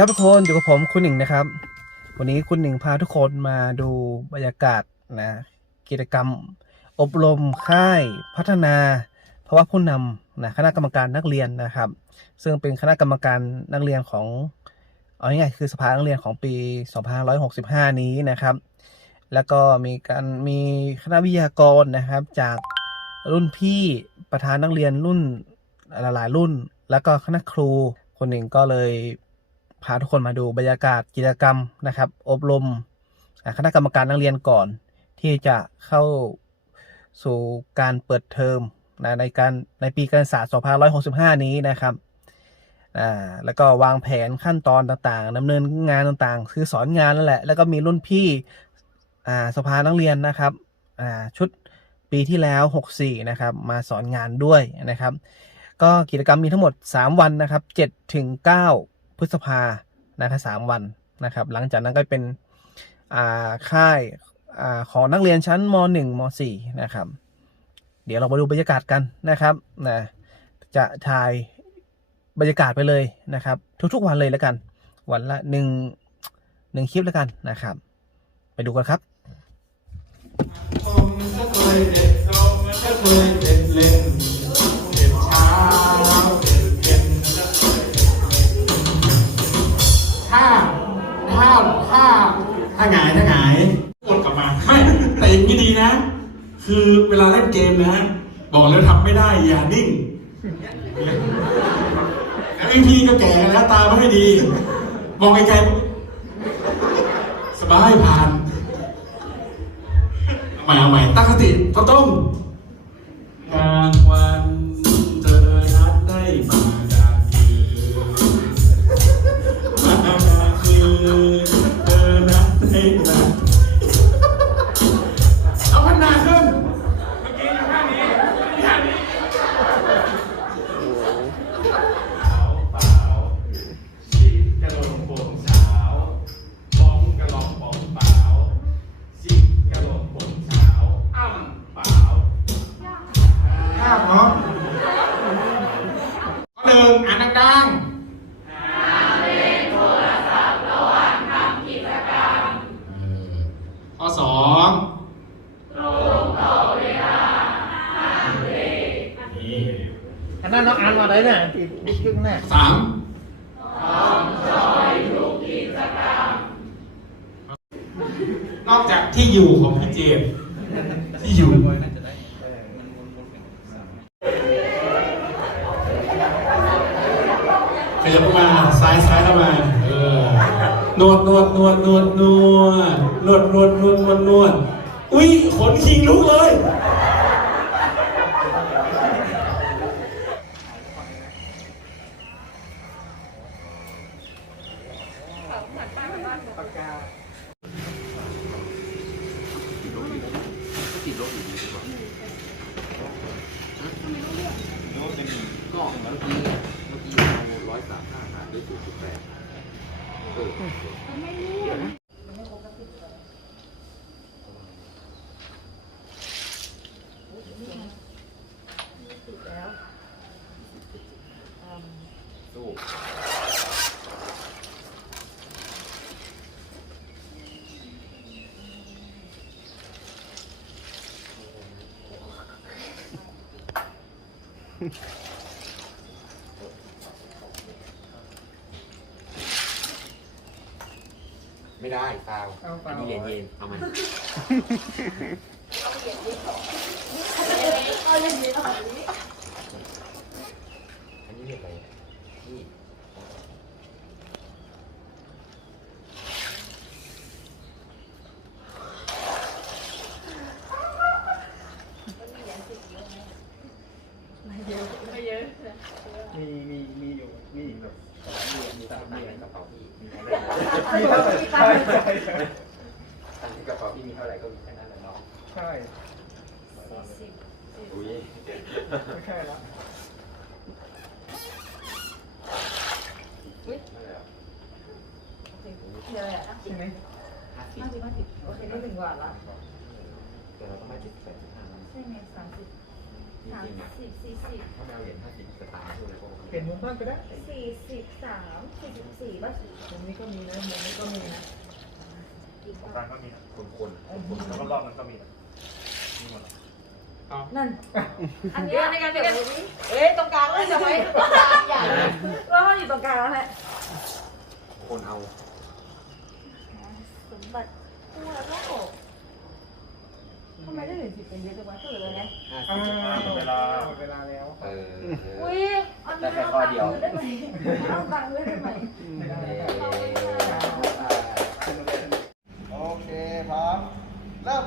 ดีครับทุกคนอยู่กับผมคุณหนึ่งนะครับ วันนี้คุณหนึ่งพาทุกคนมาดูบรรยากาศนะกิจกรรม อบรมค่ายพัฒนาภาวะผู้นำนะคณะกรรมการนักเรียนนะครับ ซึ่งเป็นคณะกรรมการนักเรียนของเอาง่ายๆคือสภานักเรียนของปี2565 นี้นะครับ แล้วก็มีการมีคณะวิทยากรนะครับจากรุ่นพี่ประธานนักเรียนรุ่นหลายๆรุ่น แล้วก็คณะครูคนหนึ่งก็เลย พาทุกคนมาดูบรรยากาศกิจกรรมนะครับ อบรมคณะกรรมการนักเรียนก่อน ที่จะเข้าสู่การเปิดเทอมนะในการในปีการศึกษา2565 นี้นะครับอ่าแล้วก็วางแผนขั้นตอนต่างๆดำเนินงานต่างๆ คือสอนงานนั่นแหละ แล้วก็มีรุ่นพี่อ่าสภานักเรียนนะครับอ่าชุดปีที่แล้ว 64 นะครับ มาสอนงานด้วยนะครับ ก็กิจกรรมมีทั้งหมด 3 วันนะครับ7ถึง9 พฤษภานะครับ3วันนะครับ หลังจากนั้นก็เป็นอ่าค่ายอาของนักเรียนชั้นม .1 ม .4 นะครับ เดี๋ยวเรามาดูบรรยากาศกันนะครับนะจะถ่ายบรรยากาศไปเลยนะครับ ทุกๆวันเลยแล้วกัน วันละหนึ่งหนึ่งคลิปแล้วกันนะครับ ไปดูกันครับ ถ้าหงายถ้าหงายกดกลับมาไม่แต่อย่างนี้ดีนะ คือเวลาเล่นเกมนะ บอกแล้วทำไม่ได้ อย่านิ่งแล้วพี่ๆก็แก่แล้วตาไม่ค่อยดี มองไกลๆสบายผ่านเอาใหม่เอาใหม่ตั้งสติต้องต้องกลางวัน นั้นน้องอ่านมาได้เนี่ยติดดิจึงเนี่ยสามนอกจากที่อยู่ของพี่เจมส์ที่อยู่ ขยับเข้ามาซ้ายซ้ายเข้ามา เออนวดนวดนวดนวดนวดนวดนวดนวดนวดนวดอุ้ยขนคิงลุกเลย อเมื่อกี้เมื่อกี้ร้อยสามห้าหารด้วยศูนย์จุแปดเออเดี๋ยวนะสู้อืม ไม่ได้ฟาวเอาฟาว อันนี้เหรียนเยนเอามาเอาอย่างนี้เอาอย่างนี้อันนี้เรียกอะไรนี่ สี่สิบสามสี่สิบสี่ป่ะมุมนี้ก็มีนะมุมนี้ก็มีนะอีกกลาป่ะงก็มีนะคนคนแล้วก็รอบมันก็มีนะมีหมดนั่น อันนี้ในการเปลี่ยนเอ๊ะตรงกลางเลยจะไว้ตรงกลางใหญ่แล้วมันอยู่ตรงกลางแล้วแหละคนเอาสมบัติตัวโลกทำไมได้ถึงสิบเป็นเยอะจังวะเกิดเลยไงห้าสิบหมดเวลาหมดเวลาแล้วเอออุ้ยอันนี้เอาตังค์คืนได้ไหมเอาตังค์คืนได้ไหมโอเคพร้อมเริ่ม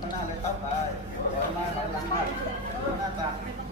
ข้างหน้าเลยครับไปถอยมาถอยหลังมาหน้าตาอ้าวเห็นไหมเร็วเห็นไหมเร็วจะออกมาแล้วสา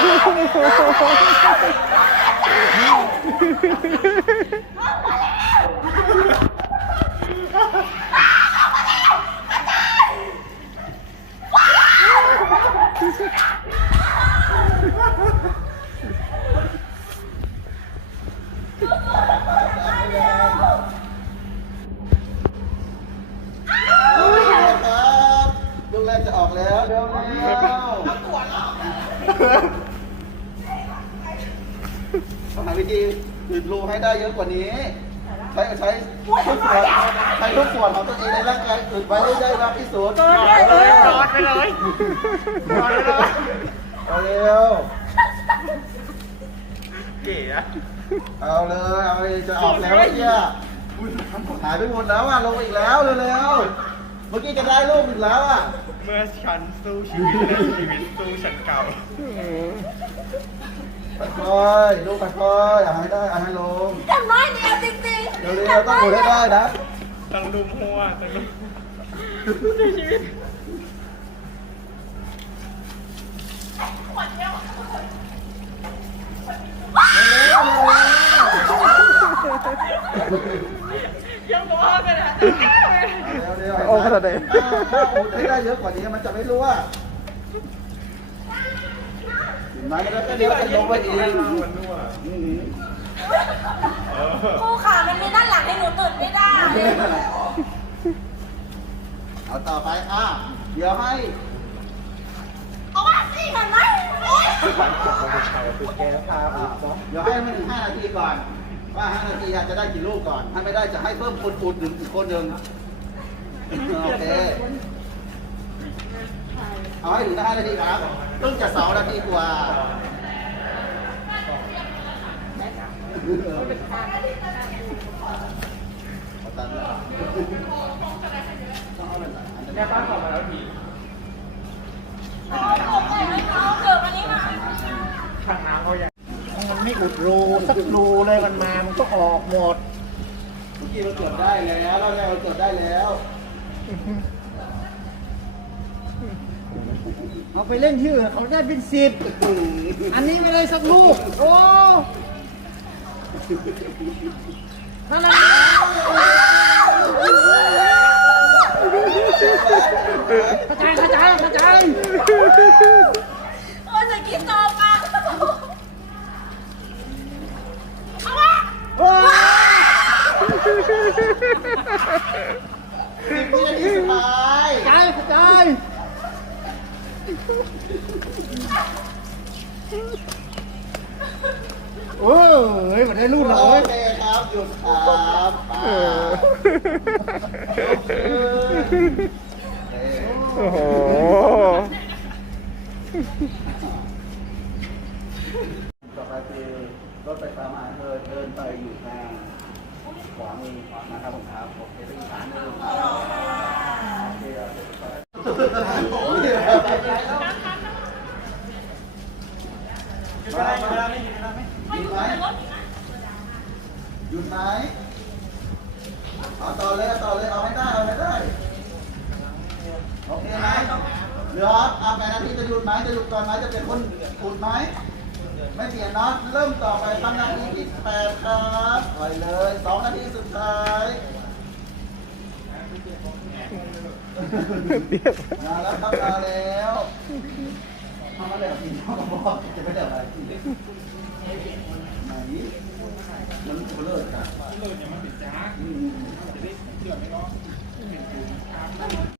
哈哈哈哈哈哈哈哈哈哈哈哈哈哈哈哈 ได้เยอะกว่านี้ ใช้ใช้ทุกส่วนใช้ทุกส่วนของตัวเองในร่างกายอุดไว้ให้ได้มากที่สุดรอดเลยรอดไปเลยรอดไปเลยเอาเร็วเก๋อะเอาเลยเอาเลยจะออกแล้วไอ้เหี้ยหายไปหมดแล้วอะลงอีกแล้วเร็วๆเมื่อกี้จะได้รูปอีกแล้วอะเมื่อฉันสู้ชีวิตและชีวิตสู้ฉันเก่า ค่อยๆลูกค่อยๆเอาให้ได้เอาให้ลงเห็นไหมเดียวจริงๆเร็วๆต้องอุดให้ได้นะต้องลุมหัวต้องลุมยังบอกกันอะเร็วๆโอ้ขนาดไหนถ้าอุดให้ได้เยอะกว่านี้มันจะไม่รั่ว เห็นไหมมันก็เดี๋ยวจะลงไปอีกอืมครูขามันมีด้านหลังให้หนูตื่นไม่ได้ เอาต่อไปอะเดี๋ยวให้เอาว่าสิเห็นไหมแกแล้วพาอุดเนาะเดี๋ยวให้มันถึง5นาทีก่อน ว่า5นาทีอาจจะได้กี่ลูกก่อน ถ้าไม่ได้จะให้เพิ่มคนอุดหนึ่งอีกคนหนึ่งโอเค เอาให้ถึง5นาทีครับ เพิ่งจะ2นาทีกว่าเอาตามนั้นแค่ป้าขอมาแล้วทีเอาเกิดวันนี้มาข้างน้ำเขายังมันไม่อุดรูสักรูเลยมันมา มันก็ออกหมดเมื่อกี้เราตรวจได้แล้วเราได้เราตรวจได้แล้ว เอาไปเล่นที่อื่นเขาได้เป็นสิบอันนี้ไม่ได้สักลูก โอ้นั่นแหละกระจายกระจายกระจายโอ้ยจะกินต่อปากเอาวะสิบวินาทีสุดท้ายกระจายกระจาย โอ้ยมันได้รูดเลโอย เคครับหยุดครับไปโอ้โห ต่อไปคือรถไฟฟ้ามาเดินเดินไปอยู่ทางขวามือขวานะครับผมครับโอเคไปอีกทาหนึงโอเคเอ หยุดไหมเอาต่อเลยเอาต่อเลยเอาไม่ได้เอาไม่ได้โอเคไหมเหลือเอาแปดนาทีจะหยุดไหมจะหยุดก่อนไหมจะเป็นคนหยุดไหมไม่เปลี่ยนนัดเริ่มต่อไปตั้งนาทีที่แปดครับไปเลยสองนาทีสุดท้าย เรียบมาแล้วครับมาแล้วทำมาแล้วกินข้าวกระบอกจะไม่ได้อะไรกินไหนมันเลิศจ้ะเลิศเนี่ยมันติดจ้าจะได้เดือดไม่ร้อน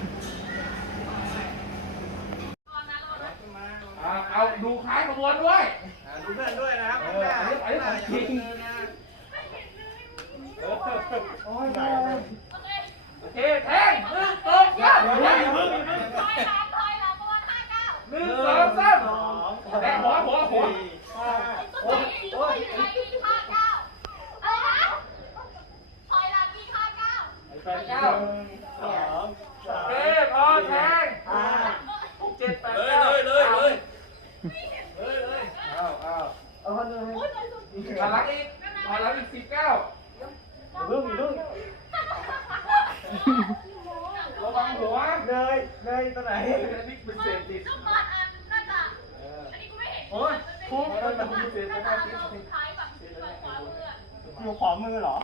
อยู่ขวามือเหรอ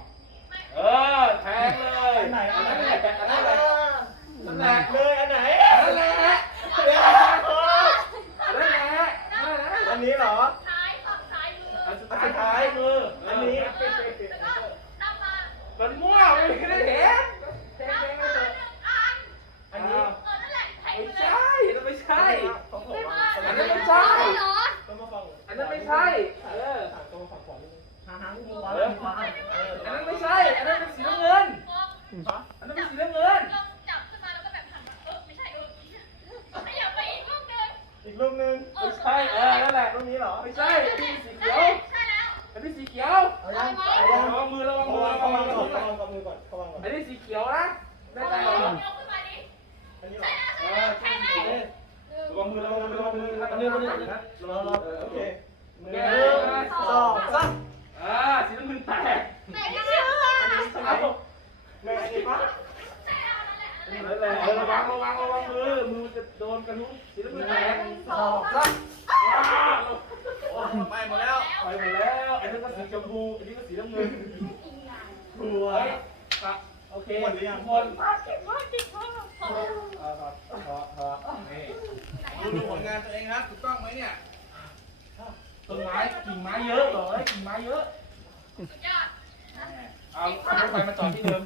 เออแทงเลยอันไหนอันไหน อันนั้นแหละอันนั้นแหละเลยอันไหนอันนั้นแหละอันนั้นแหละอันนั้นแหละอันนี้เหรออันสุดท้ายมืออันนี้มันมั่วไม่ได้เห็นแทงแทงไม่เจออันนี้ไม่ใช่อันนั้นไม่ใช่ ของผมอันนั้นไม่ใช่ต้องมาฟังอันนั้นไม่ใช่เออ ต้องมาฟังขวา นิดนึงหาหางงูเอวะออันนั้นไม่ใช่ อันนั้นเป็นสีน้ำเงิน อันนั้นเป็นสีน้ำเงิน อีกรูปหนึงไม่ใช่เออนั่นแหละรูปนี้เหรอ ไม่ใช่อันนี้สีเขียวอันนี้สีเขียวเอายังเอาระยังวังมือระวังเขามือวางระเขาวัวางงก่อนเข้าวางกับมือก่อนเขาวางก่อน อันนี้สีเขียวนะแน่ใจเหรออันนี้เหรอเออใช่สีเขียวระวังมือระวังมือระวังมืออันนี้อันนี้อันนี้นะรอรอโอเคหนึ่งโอสองสาม อ่าสีน้ำเงินแตก เอาเนยอันนี้ปะ นั่นแหละ เออระวังระวังระวังมือมือจะโดนกระนุ้งสีน้ำเงินแตกสองสามไปหมดแล้วไปหมดแล้วอันนี้ก็สีชมพูอันนี้ก็สีน้ำเงินหัวเฮ้ยครับโอเคหมดหรือยังหมดเออครับพอพอนี่ครับถูกต้องไหมเนี่ยต้นไม้กิ่งไม้เยอะเหรอกิ่งไม้เยอะสุดยอดเอาเอารถไฟมาจอดที่เดิม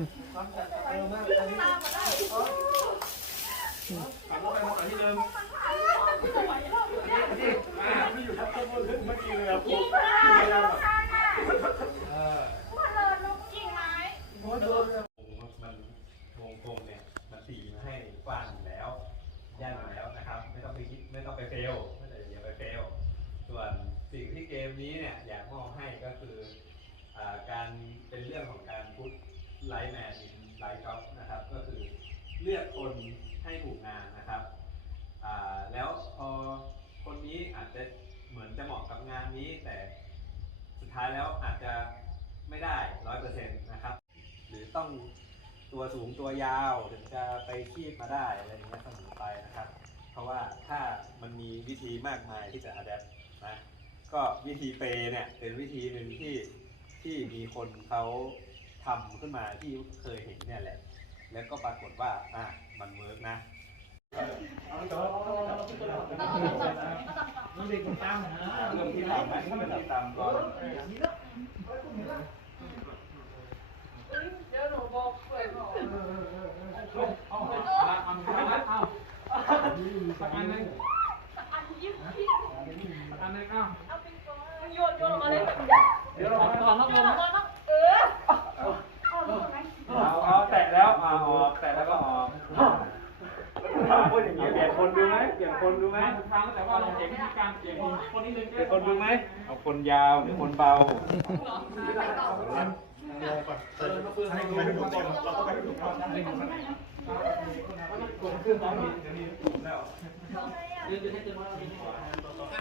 ตามมาได้เอารถไฟมาที่เดิมไม่อยู่ทับต้นบนเมื่อกี้เลยครับยิงมาเออมาเลยนกยิงไม้มันวงกลมเนี่ยมันตีมาให้กว้างอยู่แล้วย่านอยู่แล้วนะครับ ไม่ต้องไปคิดไม่ต้องไปเฟลไม่ต้องอย่าไปเฟลส่วนสิ่งที่เกมนี้เนี่ยอยากมอบให้ก็คืออ่าการเป็นเรื่องของการพุทไลท์แมน ไลท์จ็อบนะครับ ก็คือเลือกคนให้ถูกงานนะครับแล้วพอคนนี้อาจจะเหมือนจะเหมาะกับงานนี้ แต่สุดท้ายแล้วอาจจะไม่ได้ร้อยเปอร์เซ็นต์นะครับ หรือต้องตัวสูงตัวยาวถึงจะไปคีบมาได้อะไรอย่างเงี้ยเสมอไปนะครับ เพราะว่าถ้ามันมีวิธีมากมายที่จะอัดแอปนะก็วิธีเปย์เนี่ยเป็นวิธีหนึ่งที่ที่มีคนเขา ทำขึ้นมาที่เคยเห็นเนี่ยแหละ แล้วก็ปรากฏว่าอะมันเวิร์กนะมันเด็กมันตามนะเริ่มที่ตามไหมเริ่มที่ตามก่อนเดี๋ยวหนูบอกเพื่อนบอกเอาเอาเอาเอาสักอันนึงอันยิ้มพี่สักอันนึงเอาเอาไปก่อนโยนโยนลงมาเลยเดี๋ยวเราก่อนโยนลงมานะเออเอาลงไหม เอาเอาแตะแล้วอ่าออกแตะแล้วก็ออกพูดอย่างนี้เปลี่ยนคนดูไหมเปลี่ยนคนดูไหมทุกครั้งแต่ว่าเราเปลี่ยนวิธีการเปลี่ยนคนนี้เลยเปลี่ยนคนดูไหมเอาคนยาวหรือคนเบา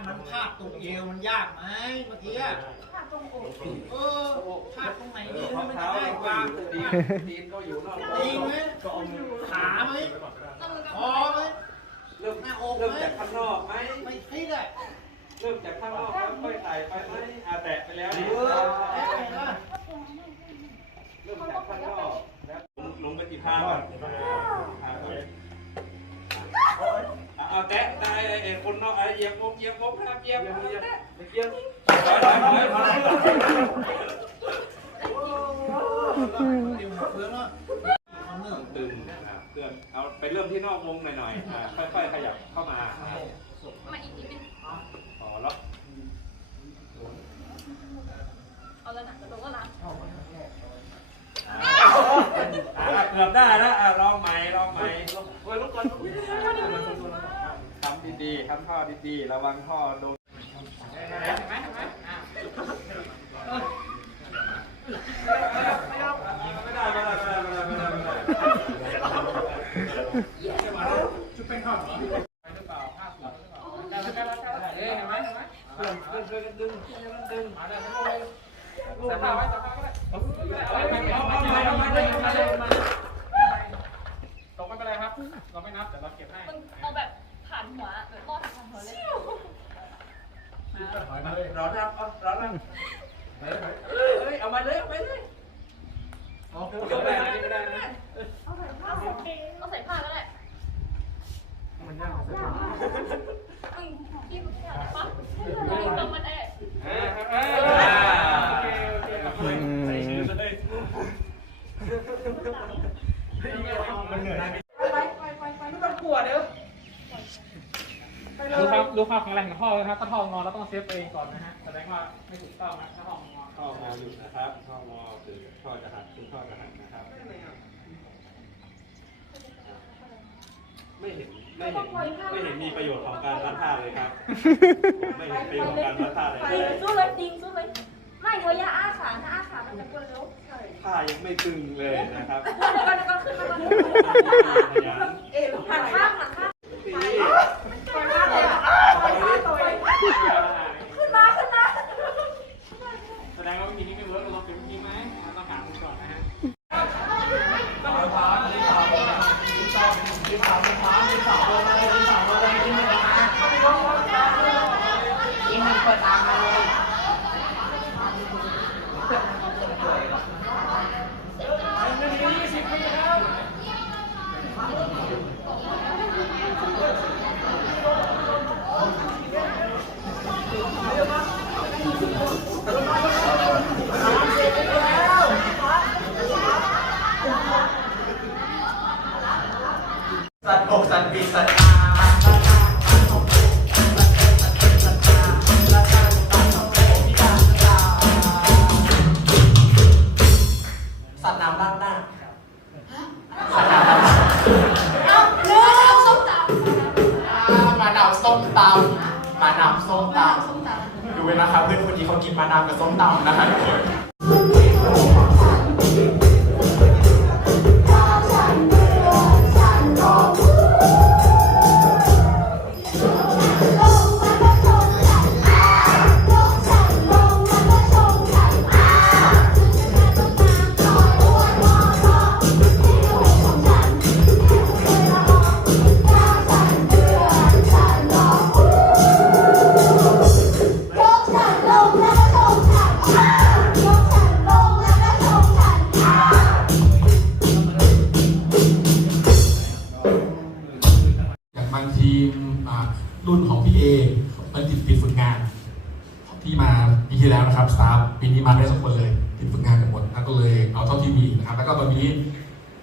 มันพลาดตรงเอวมันยากไหมเมื่อกี้อะเออพลาดตรงไหนนี่มันจะได้กว่าตีนก็อยู่นอกจริงไหมขาไหมคอไหมเริ่มหน้าอกเริ่มไหมจากข้างนอกไหมไม่ฟิตอะเริ่มจากข้างนอกแล้วค่อยไต่ไปไหมอาแตะไปแล้วนี่เออแอบเห็นป่ะเริ่มจากข้างนอกแล้วลงไปกี่ข้างก่อน เอาแตะได้ไอ้คนนอกอะไรเยียบงบเยียบงบครับเยียบเหยียบเยียบเยียบถอยถอยถอยถอยเดี๋ยวหัวเฟืองอะมันเนื้อตึงนะครับเพื่อนเอาไปเริ่มที่นอกวงหน่อยๆค่อยๆขยับเข้ามามาอีกนิดนึง อ๋อแล้ว เอาแล้วนะกระโดดก็ล้าง อ่า เกือบได้แล้วอ่าลองใหม่ลองใหม่ทำดีๆทำท่อดีๆระวังท่อโดนเห็นไหมเห็นไหมอ่าไม่ได้ไม่ได้ไม่ได้ไม่ได้ไม่ได้ไม่ได้จุดเป็นข้าวเหรอไปหรือเปล่าห้าสิบหรือเปล่าได้ไหมได้ไหมเอ๊ะเห็นไหมเห็นไหมเพื่อนเพื่อนช่วยกันดึงช่วยกันดึงมาได้ เป็นไรครับเราไม่นับแต่เราเก็บให้มึงเอาแบบผ่านหัวแบบรอดผ่านหัวเลยร้อนครับร้อนครับเฮ้ยเอามาเลยเอาไปเลยยกได้นะยกได้นะเอาใส่ผ้าเอาใส่ผ้าก็ได้มันยากใส่ผ้ามึงพี่มึงอยากได้ปะมึงต้องมาได้เออเออโอเคโอเคเอาไปใส่ชื่อเลยมันเหนื่อย ดูครับดูความแข็งแรงของท่อนะครับถ้าท่องอเราต้องเซฟตัวเองก่อนนะฮะแสดงว่าไม่ถูกต้องนะถ้าท่องอท่อมอหยุดนะครับท่อมอคือท่อจะหักคือท่อจะหักนะครับ ไม่เห็นไม่เห็นไม่เห็นมีประโยชน์ของการรัดท่าเลยครับผมไม่เห็นประโยชน์ของการรัดท่าเลยไปสู้เลยจริงสู้เลยไม่เธออย่าอ้าขาถ้าอ้าขามันจะปวดเร็วใช่ท่ายังไม่ตึงเลยนะครับเดี๋ยวก่อนเดี๋ยวก่อนขึ้นมาก่อนขยันหันข้างหันข้างตีปล่อยข้าง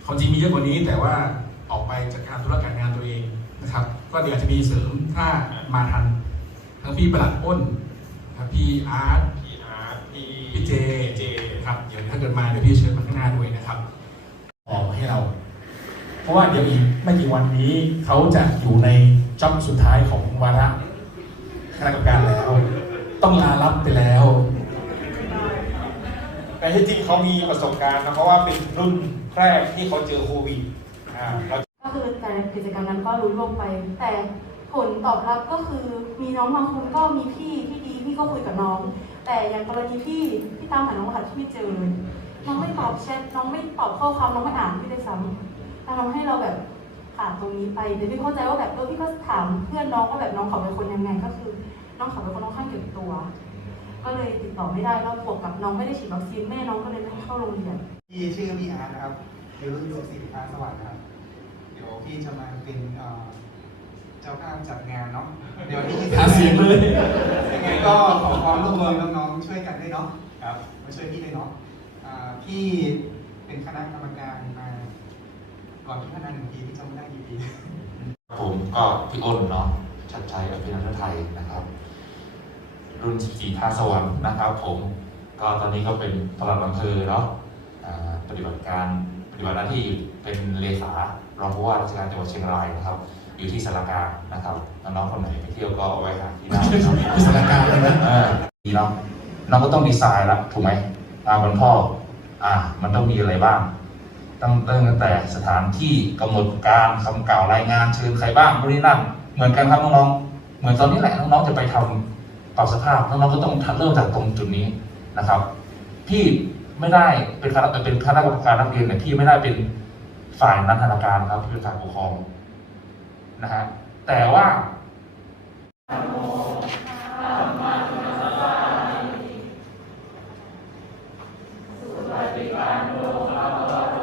ความจริงมีเยอะกว่านี้แต่ว่าออกไปจัดการธุรการงานตัวเองนะครับ ก็เดี๋ยวอาจจะมีเสริมถ้ามาทันทั้งพี่ประหลัดอ้นนะครับพี่อาร์ตพี่อาร์ตพี่พี่เจเจครับเดี๋ยวถ้าเกิดมาเดี๋ยวพี่เชิญมาข้างหน้าด้วยนะครับออกให้เรา เพราะว่าเดี๋ยวอีกไม่กี่วันนี้เขาจะอยู่ในจ็อบสุดท้ายของวาระคณะกรรมการแล้ว ต้องลารับไปแล้วแต่ที่จริงเขามีประสบการณ์นะเพราะว่าเป็นรุ่น แรกที่เขาเจอโควิดอ่าเราก็คือการกิจกรรมนั้นก็รู้ล่วงไป แต่ผลตอบรับก็คือมีน้องบางคนก็มีพี่ที่ดีพี่ก็คุยกับน้อง แต่อย่างกรณีพี่พี่ตามหาน้องรหัสที่ไม่เจอเลยน้องไม่ตอบแชทน้องไม่ตอบข้อความน้องไม่อ่านพี่ได้ซ้ำทำให้เราแบบผ่านตรงนี้ไปแต่พี่เข้าใจว่าแบบเออพี่ก็ถามเพื่อนน้องว่าแบบน้องเขาเป็นคนยังไงก็คือ น้องเขาเป็นคนค่อนข้างเก็บตัว ก็เลยติดต่อไม่ได้แล้วบวกกับน้องไม่ได้ฉีดวัคซีนแม่น้องก็เลยไม่ให้เข้าโรงเรียน พี่ชื่อพี่อาร์ตนะครับอยู่รุ่น14ฟ้าสวรรค์นะครับเดี๋ยวพี่จะมาเป็นเอ่อเจ้าภาพจัดงานเนาะเดี๋ยวที่หาเสียงเลย ยังไงก็ขอความร่วมมือน้องๆช่วยกันด้วยเนาะครับมาช่วยพี่ด้วยเนาะอ่าพี่เป็นคณะกรรมการมาก่อนที่ท่านนั้นหนึ่งปีพี่จำไม่ได้กี่ปี ผมก็พี่อ้นเนาะชัดชัยอภินันทไทยนะครับ รุ่น14ท่าสวรรค์นะครับผม ก็ตอนนี้ก็เป็นปลัดอำเภอเนาะอ่าปฏิบัติการปฏิบัติหน้าที่เป็นเลขารองผู้ว่าราชการจังหวัดเชียงรายนะครับ อยู่ที่สารกลางนะครับน้องๆคนไหนไปเที่ยวก็เอาไว้หาที่ได้นะครับที่สถานการณ์เลยนะเออดีเนาะน้องก็ต้องดีไซน์ละถูกไหมตามวันพ่ออ่า มันต้องมีอะไรบ้างตั้งเริ่มตั้งแต่สถานที่กำหนดการคำกล่าวรายงานเชิญใครบ้างบรินั่นเหมือนกันครับน้องๆเหมือนตอนนี้แหละน้องๆจะไปทำ ต่อสภาพแล้วเราก็ต้องเริ่มจากตรงจุดนี้นะครับ พี่ไม่ได้เป็นคณะเป็นคณะกรรมการนักเรียนเนี่ยพี่ไม่ได้เป็นฝ่ายนักธนาการครับที่เป็นฝ่ายปกครองนะฮะแต่ว่าปฏิการโลกา